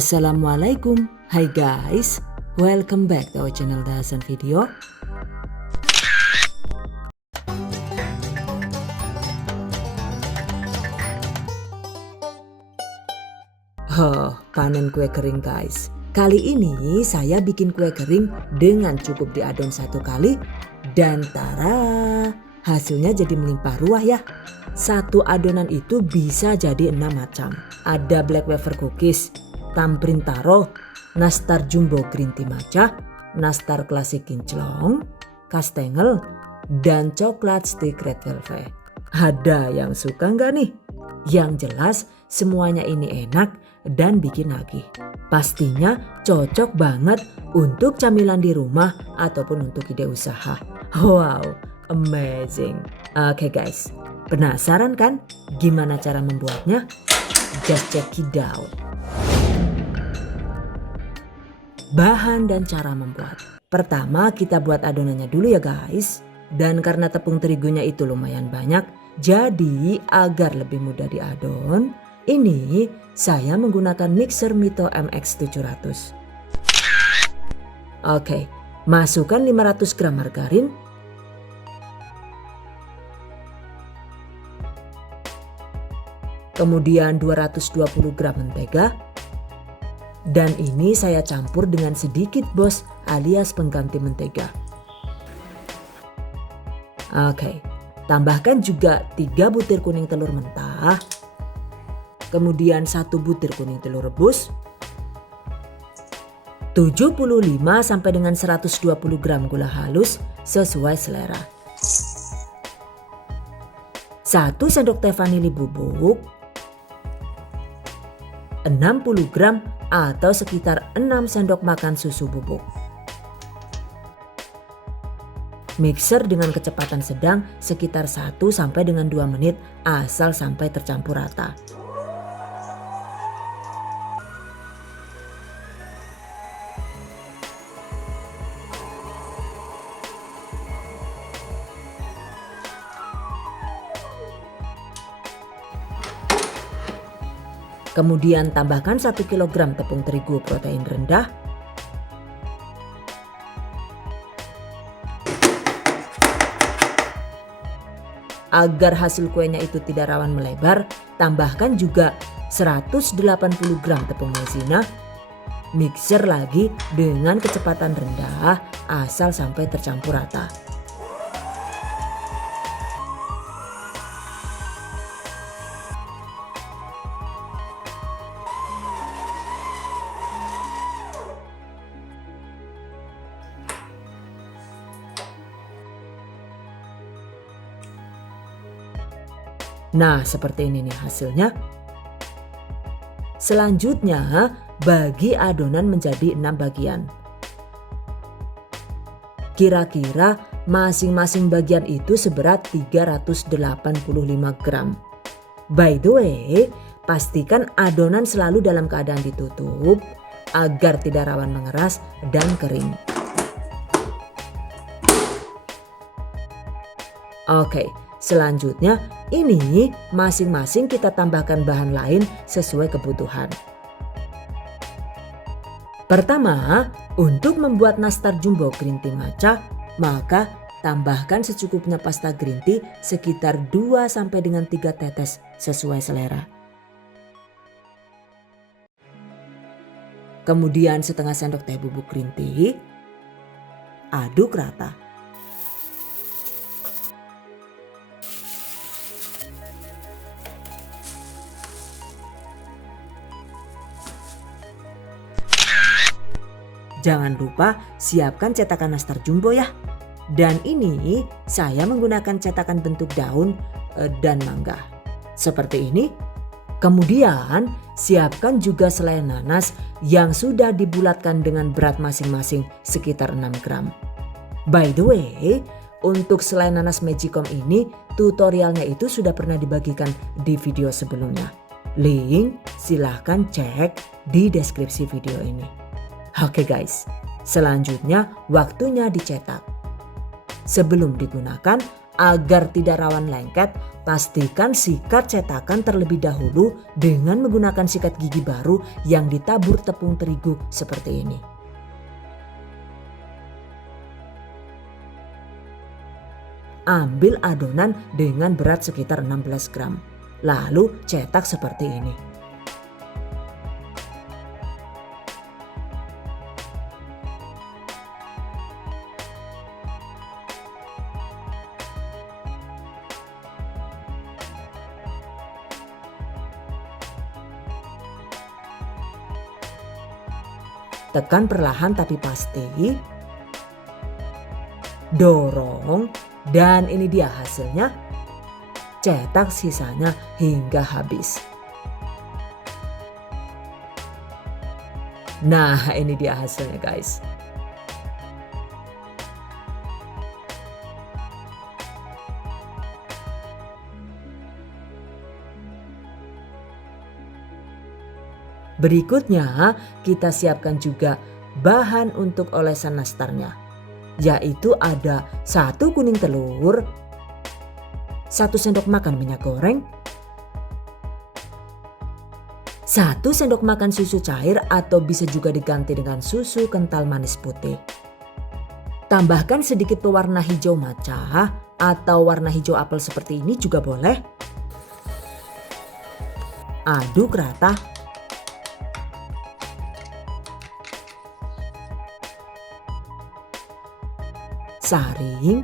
Assalamualaikum, hi guys, welcome back to our channel Dahasan Video. Panen kue kering guys. Kali ini saya bikin kue kering dengan cukup diadon satu kali dan tara, hasilnya jadi melimpah ruah ya. Satu adonan itu bisa jadi 6 macam. Ada black wafer cookies, tamprin taro, nastar jumbo green tea matcha, nastar klasik kinclong, kastengel, dan coklat stick red velvet. Ada yang suka nggak nih? Yang jelas semuanya ini enak dan bikin nagih. Pastinya cocok banget untuk camilan di rumah ataupun untuk ide usaha. Wow, amazing. Oke guys, penasaran kan gimana cara membuatnya? Just check it out. Bahan dan cara membuat. Pertama kita buat adonannya dulu ya guys. Dan karena tepung terigunya itu lumayan banyak, jadi agar lebih mudah diadon, ini saya menggunakan mixer Mito MX700. Oke, masukkan 500 gram margarin, kemudian 220 gram mentega, dan ini saya campur dengan sedikit bos alias pengganti mentega. Oke, tambahkan juga 3 butir kuning telur mentah, kemudian 1 butir kuning telur rebus, 75 sampai dengan 120 gram gula halus sesuai selera, 1 sendok teh vanili bubuk, 60 gram atau sekitar 6 sendok makan susu bubuk. Mixer dengan kecepatan sedang sekitar 1 sampai dengan 2 menit asal sampai tercampur rata. Kemudian tambahkan 1 kg tepung terigu protein rendah, agar hasil kuenya itu tidak rawan melebar, tambahkan juga 180 gram tepung maizena. Mixer lagi dengan kecepatan rendah asal sampai tercampur rata. Nah, seperti ini nih hasilnya. Selanjutnya, bagi adonan menjadi 6 bagian. Kira-kira masing-masing bagian itu seberat 385 gram. By the way, pastikan adonan selalu dalam keadaan ditutup agar tidak rawan mengeras dan kering. Oke. Selanjutnya ini masing-masing kita tambahkan bahan lain sesuai kebutuhan. Pertama, untuk membuat nastar jumbo green tea matcha, maka tambahkan secukupnya pasta green tea sekitar 2 sampai dengan 3 tetes sesuai selera. Kemudian setengah sendok teh bubuk green tea, aduk rata. Jangan lupa siapkan cetakan nastar jumbo ya. Dan ini saya menggunakan cetakan bentuk daun dan mangga. Seperti ini. Kemudian siapkan juga selai nanas yang sudah dibulatkan dengan berat masing-masing sekitar 6 gram. By the way, untuk selai nanas Magicom ini tutorialnya itu sudah pernah dibagikan di video sebelumnya. Link silahkan cek di deskripsi video ini. Oke guys, selanjutnya waktunya dicetak. Sebelum digunakan, Agar tidak rawan lengket, pastikan sikat cetakan terlebih dahulu dengan menggunakan sikat gigi baru yang ditabur tepung terigu seperti ini. Ambil adonan dengan berat sekitar 16 gram. Lalu cetak seperti ini. Tekan perlahan tapi pasti. Dorong dan ini dia hasilnya. Cetak sisanya hingga habis. Nah, ini dia hasilnya guys. Berikutnya kita siapkan juga bahan untuk olesan nastarnya, yaitu ada 1 kuning telur, 1 sendok makan minyak goreng, 1 sendok makan susu cair atau bisa juga diganti dengan susu kental manis putih. Tambahkan sedikit pewarna hijau matcha atau warna hijau apel seperti ini juga boleh. Aduk rata. Saring.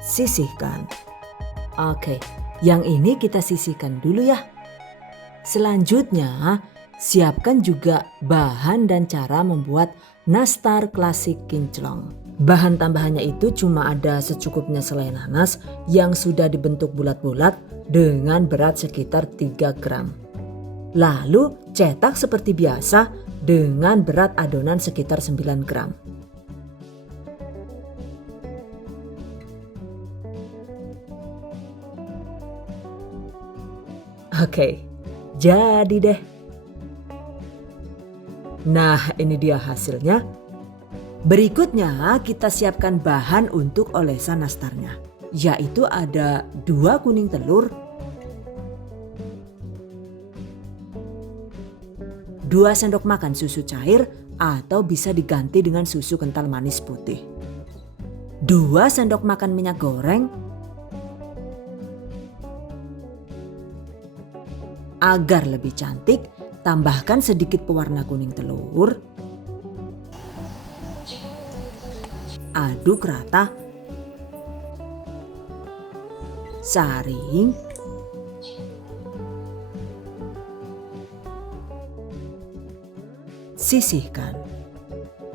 Sisihkan. Oke, yang ini kita sisihkan dulu ya. Selanjutnya, siapkan juga bahan dan cara membuat nastar klasik kinclong. Bahan tambahannya itu cuma ada secukupnya selai nanas yang sudah dibentuk bulat-bulat dengan berat sekitar 3 gram. Lalu cetak seperti biasa dengan berat adonan sekitar 9 gram. Oke, jadi deh. Nah, ini dia hasilnya. Berikutnya kita siapkan bahan untuk olesan nastarnya, yaitu ada 2 kuning telur, 2 sendok makan susu cair atau bisa diganti dengan susu kental manis putih. 2 sendok makan minyak goreng. Agar lebih cantik, tambahkan sedikit pewarna kuning telur. Aduk rata. Saring. Sisihkan.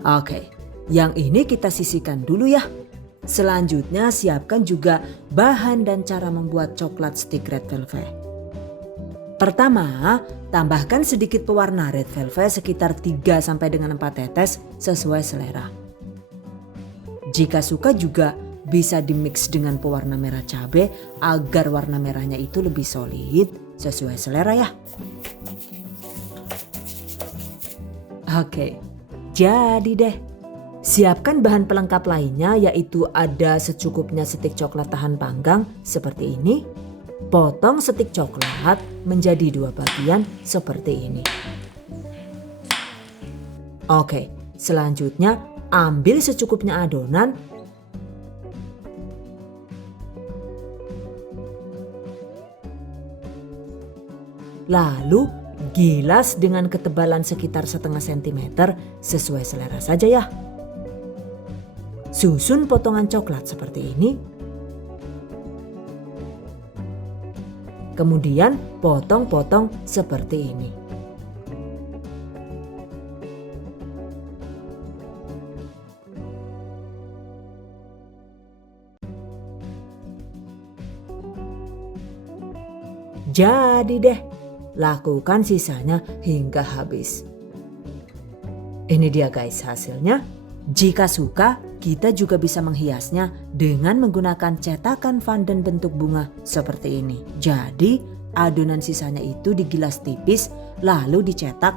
Oke, yang ini kita sisihkan dulu ya. Selanjutnya siapkan juga bahan dan cara membuat coklat stick red velvet. Pertama, tambahkan sedikit pewarna red velvet sekitar 3 sampai dengan 4 tetes sesuai selera. Jika suka juga bisa dimix dengan pewarna merah cabai agar warna merahnya itu lebih solid sesuai selera ya. Oke, jadi deh. Siapkan bahan pelengkap lainnya yaitu ada secukupnya stik coklat tahan panggang seperti ini. Potong stik coklat menjadi 2 bagian seperti ini. Oke, selanjutnya ambil secukupnya adonan. Lalu gilas dengan ketebalan sekitar setengah sentimeter sesuai selera saja ya. Susun potongan coklat seperti ini. Kemudian potong-potong seperti ini. Jadi deh. Lakukan sisanya hingga habis. Ini dia guys hasilnya. Jika suka, kita juga bisa menghiasnya dengan menggunakan cetakan fondant bentuk bunga seperti ini. Jadi adonan sisanya itu digilas tipis lalu dicetak.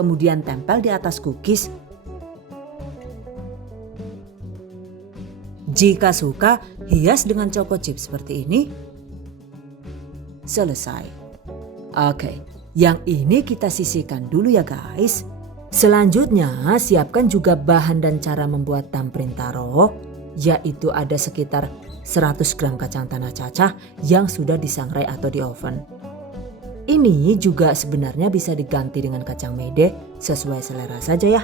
kemudian tempel di atas cookies. Jika suka, hias dengan choco chip seperti ini. Selesai. Oke, yang ini kita sisihkan dulu ya guys. Selanjutnya siapkan juga bahan dan cara membuat tamprin taro, yaitu ada sekitar 100 gram kacang tanah cacah yang sudah disangrai atau di oven. Ini juga sebenarnya bisa diganti dengan kacang mede sesuai selera saja ya.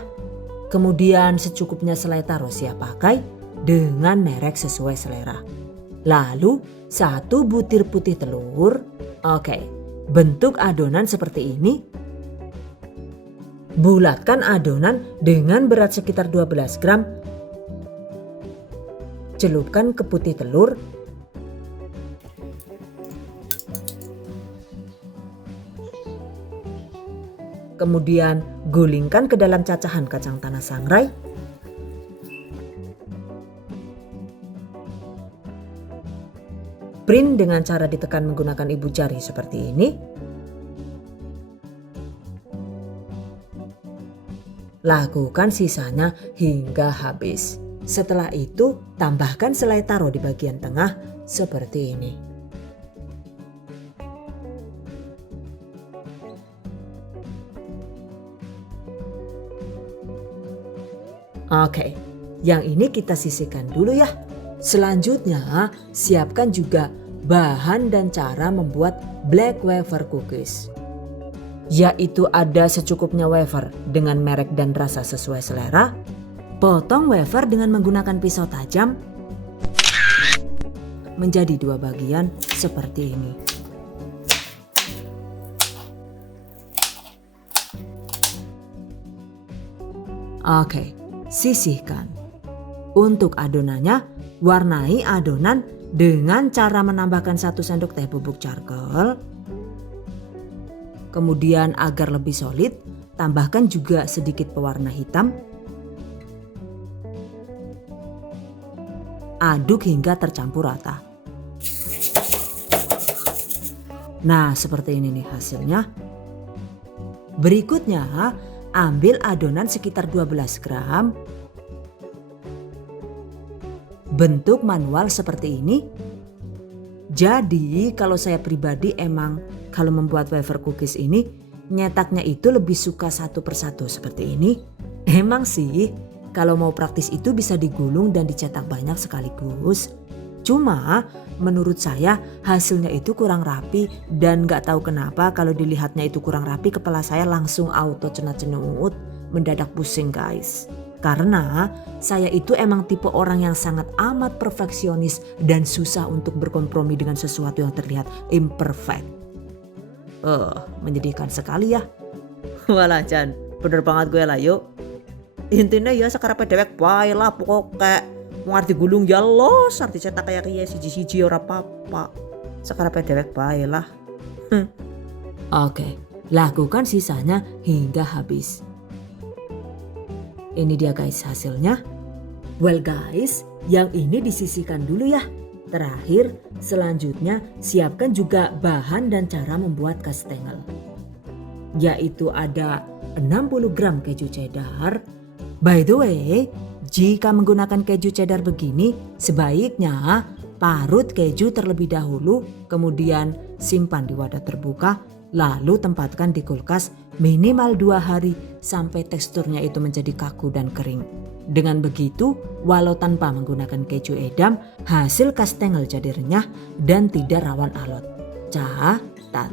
Kemudian secukupnya selai taro siap pakai dengan merek sesuai selera. Lalu 1 butir putih telur. Oke, bentuk adonan seperti ini. Bulatkan adonan dengan berat sekitar 12 gram. Celupkan ke putih telur. Kemudian gulingkan ke dalam cacahan kacang tanah sangrai. Print dengan cara ditekan menggunakan ibu jari seperti ini. Lakukan sisanya hingga habis. Setelah itu tambahkan selai taro di bagian tengah seperti ini. Oke, yang ini kita sisihkan dulu ya. Selanjutnya siapkan juga bahan dan cara membuat black wafer cookies. Yaitu ada secukupnya wafer dengan merek dan rasa sesuai selera. Potong wafer dengan menggunakan pisau tajam menjadi 2 bagian seperti ini. Oke, sisihkan. Untuk adonannya, warnai adonan dengan cara menambahkan 1 sendok teh bubuk charcoal. Kemudian agar lebih solid, tambahkan juga sedikit pewarna hitam. Aduk hingga tercampur rata. Nah, seperti ini nih hasilnya. Berikutnya, ambil adonan sekitar 12 gram. Bentuk manual seperti ini. Jadi kalau saya pribadi emang kalau membuat wafer cookies ini nyetaknya itu lebih suka 1 persatu seperti ini. Emang sih kalau mau praktis itu bisa digulung dan dicetak banyak sekaligus. Cuma menurut saya hasilnya itu kurang rapi dan gak tahu kenapa kalau dilihatnya itu kurang rapi kepala saya langsung auto cenut-cenut mendadak pusing guys. Karena saya itu emang tipe orang yang sangat amat perfeksionis dan susah untuk berkompromi dengan sesuatu yang terlihat imperfect. Menyedihkan sekali ya. Walah Chan, bener banget gue lah yuk. Intinya ya sekarang dewek bae lah pokoknya. Mau arti gulung ya los, arti cetak kayak siji-siji ora apa-apa. Sekarang dewek bae lah. Oke, lakukan sisanya hingga habis. Ini dia guys hasilnya. Well guys, yang ini disisihkan dulu ya. Terakhir, selanjutnya siapkan juga bahan dan cara membuat kastengel. Yaitu ada 60 gram keju cheddar. By the way, jika menggunakan keju cheddar begini, sebaiknya parut keju terlebih dahulu, kemudian simpan di wadah terbuka, lalu tempatkan di kulkas minimal 2 hari sampai teksturnya itu menjadi kaku dan kering. Dengan begitu, walau tanpa menggunakan keju edam, hasil kastengel jadi renyah dan tidak rawan alot. Catat.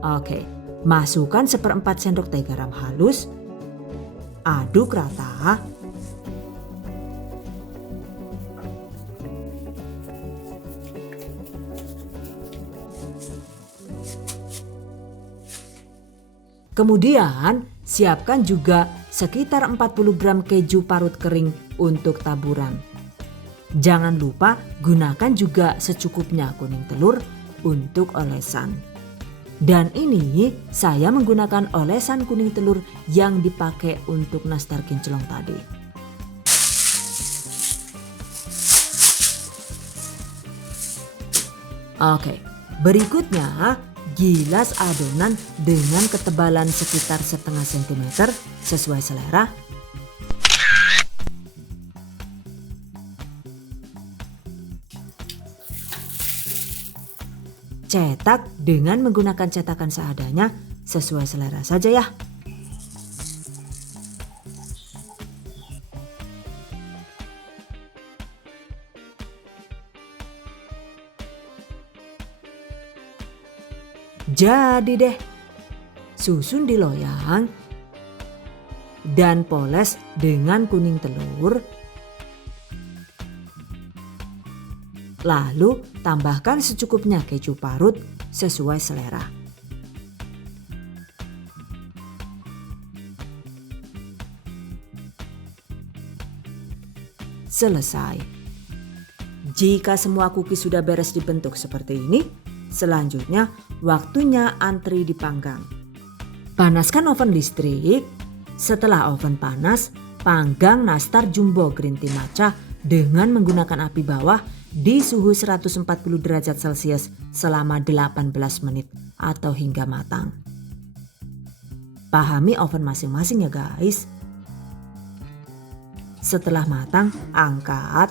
Oke, masukkan 1/4 sendok teh garam halus. Aduk rata. Kemudian siapkan juga sekitar 40 gram keju parut kering untuk taburan. Jangan lupa gunakan juga secukupnya kuning telur untuk olesan. Dan ini saya menggunakan olesan kuning telur yang dipakai untuk nastar kinclong tadi. Oke, berikutnya Gilas adonan dengan ketebalan sekitar setengah sentimeter sesuai selera. Cetak dengan menggunakan cetakan seadanya sesuai selera saja ya. Jadi deh, susun di loyang dan poles dengan kuning telur. Lalu tambahkan secukupnya keju parut sesuai selera. Selesai. Jika semua cookies sudah beres dibentuk seperti ini, selanjutnya waktunya antri dipanggang. Panaskan oven listrik. Setelah oven panas, panggang nastar jumbo green tea matcha dengan menggunakan api bawah di suhu 140 derajat Celcius selama 18 menit atau hingga matang. Pahami oven masing-masing ya guys. Setelah matang, angkat.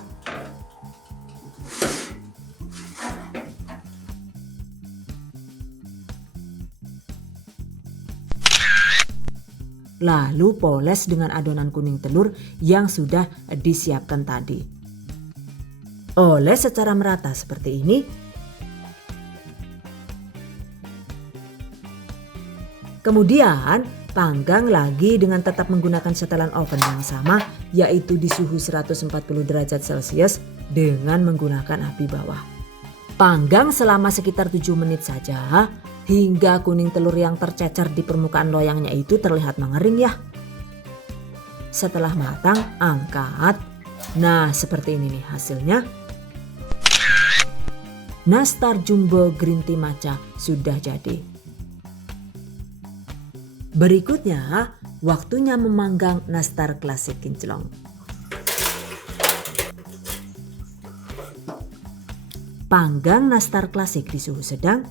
Lalu poles dengan adonan kuning telur yang sudah disiapkan tadi. Oles secara merata seperti ini. Kemudian panggang lagi dengan tetap menggunakan setelan oven yang sama, yaitu di suhu 140 derajat Celcius dengan menggunakan api bawah. Panggang selama sekitar 7 menit saja hingga kuning telur yang tercecer di permukaan loyangnya itu terlihat mengering ya. Setelah matang, angkat. Nah, seperti ini nih hasilnya. Nastar jumbo green tea matcha sudah jadi. Berikutnya, waktunya memanggang nastar klasik kinclong. Panggang nastar klasik di suhu sedang.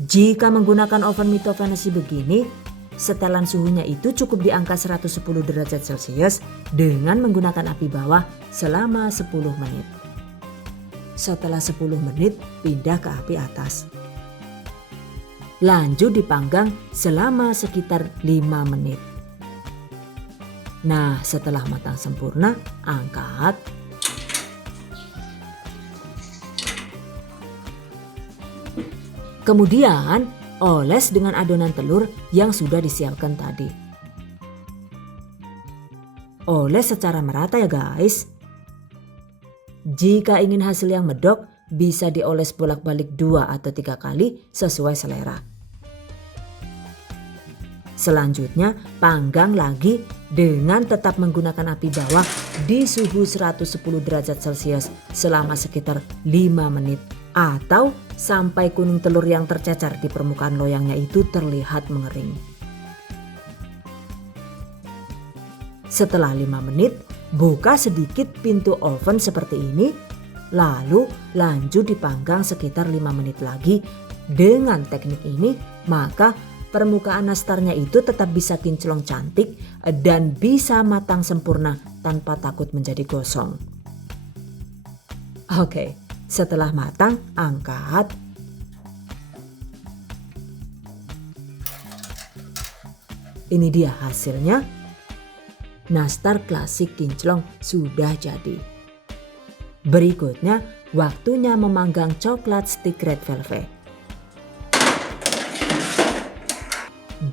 Jika menggunakan oven Mito Fantasy begini, setelan suhunya itu cukup di angka 110 derajat Celcius dengan menggunakan api bawah selama 10 menit. Setelah 10 menit, pindah ke api atas. Lanjut dipanggang selama sekitar 5 menit. Nah, setelah matang sempurna, angkat. Kemudian, oles dengan adonan telur yang sudah disiapkan tadi. Oles secara merata ya guys. Jika ingin hasil yang medok, bisa dioles bolak-balik 2 atau 3 kali sesuai selera. Selanjutnya, panggang lagi dengan tetap menggunakan api bawah di suhu 110 derajat Celcius selama sekitar 5 menit atau sampai kuning telur yang tercecer di permukaan loyangnya itu terlihat mengering. Setelah 5 menit, buka sedikit pintu oven seperti ini, lalu lanjut dipanggang sekitar 5 menit lagi. Dengan teknik ini, maka permukaan nastarnya itu tetap bisa kinclong cantik dan bisa matang sempurna tanpa takut menjadi gosong. Oke, setelah matang, angkat. Ini dia hasilnya. Nastar klasik kinclong sudah jadi. Berikutnya, waktunya memanggang coklat stick red velvet.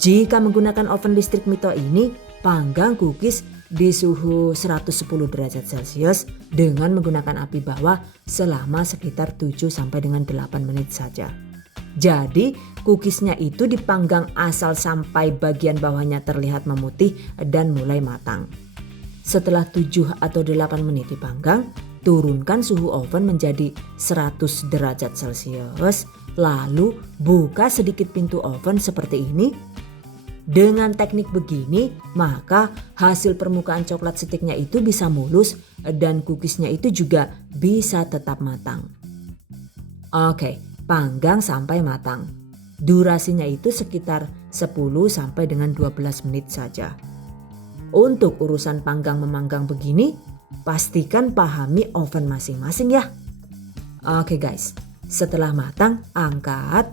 Jika menggunakan oven listrik Mito ini, panggang cookies di suhu 110 derajat Celcius dengan menggunakan api bawah selama sekitar 7 sampai dengan 8 menit saja. Jadi cookiesnya itu dipanggang asal sampai bagian bawahnya terlihat memutih dan mulai matang. Setelah 7 atau 8 menit dipanggang, turunkan suhu oven menjadi 100 derajat Celcius. Lalu buka sedikit pintu oven seperti ini. Dengan teknik begini, maka hasil permukaan coklat sticknya itu bisa mulus dan cookiesnya itu juga bisa tetap matang. Oke, panggang sampai matang. Durasinya itu sekitar 10 sampai dengan 12 menit saja. Untuk urusan panggang memanggang begini, pastikan pahami oven masing-masing ya. Oke guys, setelah matang angkat.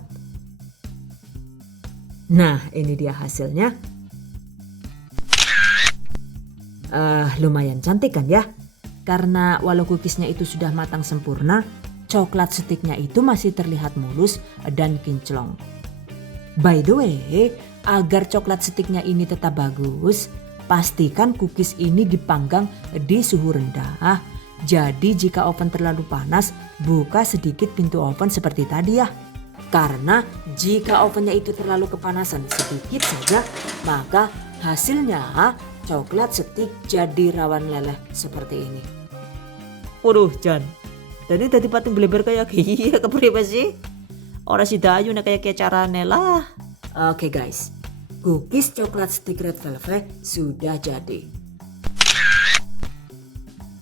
Nah, ini dia hasilnya. Lumayan cantik kan ya? Karena walau cookiesnya itu sudah matang sempurna, coklat sticknya itu masih terlihat mulus dan kinclong. By the way, agar coklat sticknya ini tetap bagus, pastikan cookies ini dipanggang di suhu rendah. Jadi jika oven terlalu panas, buka sedikit pintu oven seperti tadi ya. Karena jika ovennya itu terlalu kepanasan sedikit saja, maka hasilnya coklat stick jadi rawan leleh seperti ini. Waduh, Jan. Tadi patung bleber kayak iya kepriwe sih? Ora si dayu nek kayak carane lah. Oke guys, cookies coklat stick red velvet sudah jadi.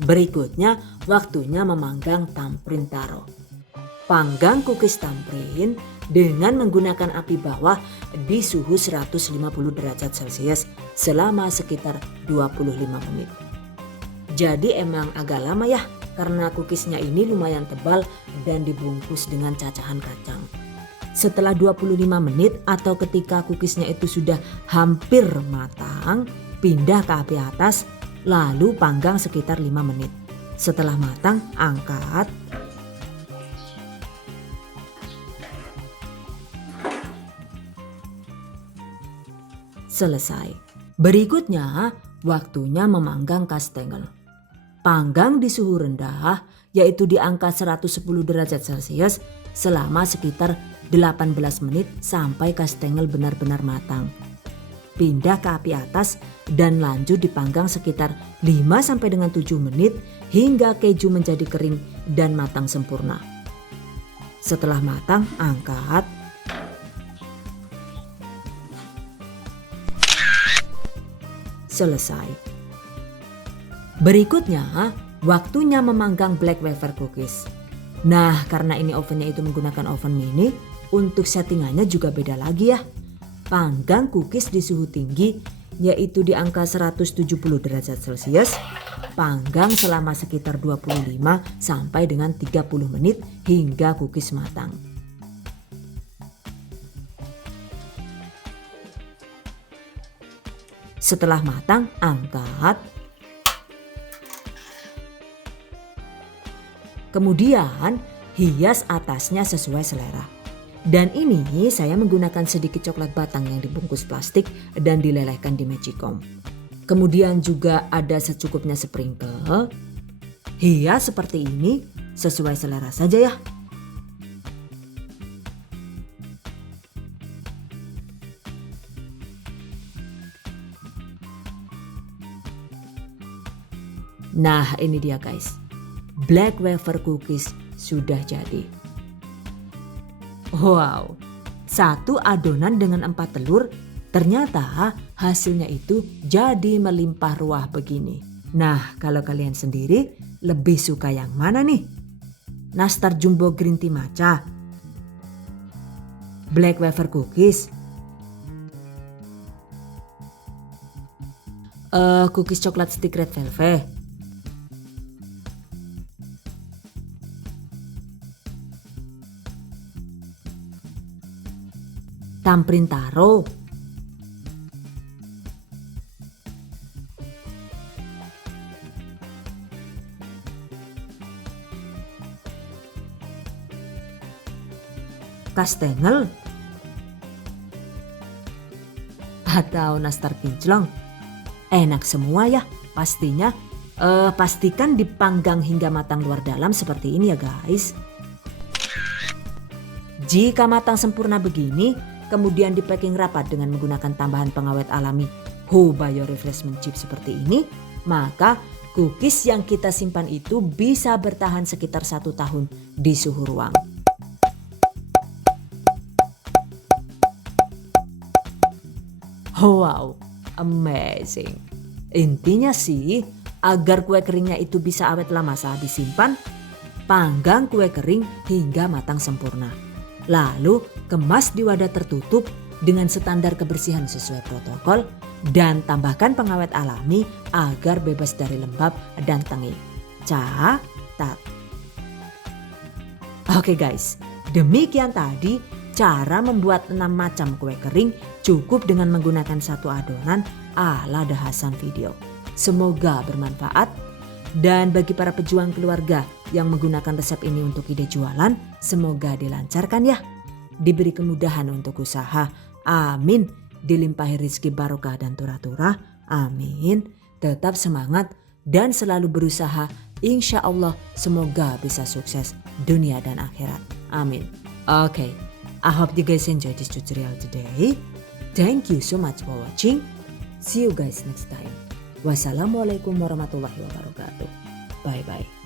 Berikutnya waktunya memanggang tamprin taro. Panggang cookies tamprin dengan menggunakan api bawah di suhu 150 derajat Celcius selama sekitar 25 menit. Jadi emang agak lama ya, karena cookiesnya ini lumayan tebal dan dibungkus dengan cacahan kacang. Setelah 25 menit atau ketika cookiesnya itu sudah hampir matang, pindah ke api atas lalu panggang sekitar 5 menit. Setelah matang, angkat. Selesai. Berikutnya, waktunya memanggang kastengel. Panggang di suhu rendah, yaitu di angka 110 derajat Celcius selama sekitar 18 menit sampai kastengel benar-benar matang. Pindah ke api atas dan lanjut dipanggang sekitar 5 sampai dengan 7 menit hingga keju menjadi kering dan matang sempurna. Setelah matang, angkat. Selesai. Berikutnya, waktunya memanggang black wafer cookies. Nah, karena ini ovennya itu menggunakan oven mini, untuk settingannya juga beda lagi ya. Panggang cookies di suhu tinggi, yaitu di angka 170 derajat Celcius. Panggang selama sekitar 25 sampai dengan 30 menit hingga cookies matang. Setelah matang, angkat. Kemudian hias atasnya sesuai selera. Dan ini saya menggunakan sedikit coklat batang yang dibungkus plastik dan dilelehkan di magicom. Kemudian juga ada secukupnya sprinkle. Hias seperti ini sesuai selera saja ya. Nah, ini dia guys. Black wafer cookies sudah jadi. Wow, satu adonan dengan 4 telur, ternyata hasilnya itu jadi melimpah ruah begini. Nah, kalau kalian sendiri lebih suka yang mana nih? Nastar jumbo green tea matcha, black wafer cookies, cookies coklat stick red velvet, tamprin taro, kastengel, atau nastar kinclong. Enak semua ya pastinya. Pastikan dipanggang hingga matang luar dalam seperti ini ya guys. Jika matang sempurna begini, kemudian di packing rapat dengan menggunakan tambahan pengawet alami Bio Refreshment Chip seperti ini, maka cookies yang kita simpan itu bisa bertahan sekitar 1 tahun di suhu ruang. Wow, amazing. Intinya sih, agar kue keringnya itu bisa awet lama saat disimpan, panggang kue kering hingga matang sempurna. Lalu kemas di wadah tertutup dengan standar kebersihan sesuai protokol dan tambahkan pengawet alami agar bebas dari lembab dan tengik. Catat. Oke guys, demikian tadi cara membuat 6 macam kue kering cukup dengan menggunakan satu adonan ala The Hasan video. Semoga bermanfaat dan bagi para pejuang keluarga yang menggunakan resep ini untuk ide jualan, semoga dilancarkan ya. Diberi kemudahan untuk usaha, amin. Dilimpahi rezeki barokah dan turah-turah, amin. Tetap semangat dan selalu berusaha, insya Allah semoga bisa sukses dunia dan akhirat, amin. Okay, I hope you guys enjoy this tutorial today. Thank you so much for watching. See you guys next time. Wassalamualaikum warahmatullahi wabarakatuh. Bye bye.